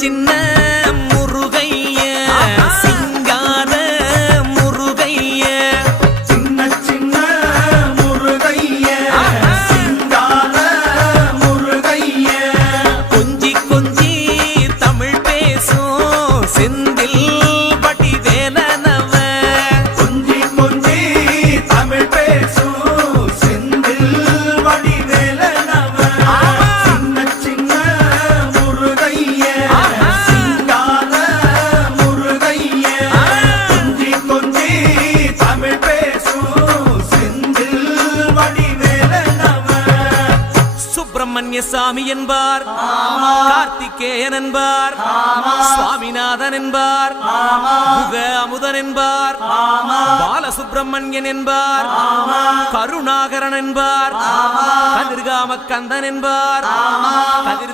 சின்ன முருகைய சிங்கார முருகைய சின்ன சின்ன முருகைய சிங்கார முருகைய கொஞ்சி கொஞ்சி தமிழ் பேசும் செந்தில் வடிவேலனவ கொஞ்சி கொஞ்சி தமிழ் பேசும் செந்தில் வடிவேலனவ சின்ன சின்ன முருகைய சிங்கார முருகைய கொஞ்சி கொஞ்சி தமிழ் பேசும் செந்தில் வடிவேலனவ சுப்பிரமணிய சாமி என்பார், கார்த்திகேயன் என்பார், சுவாமிநாதன் என்பார், முக அமுதன் என்பார், பாலசுப்பிரமணியன் என்பார், கருணாகரன் என்பார், கதிர்காம கந்தன் என்பார்,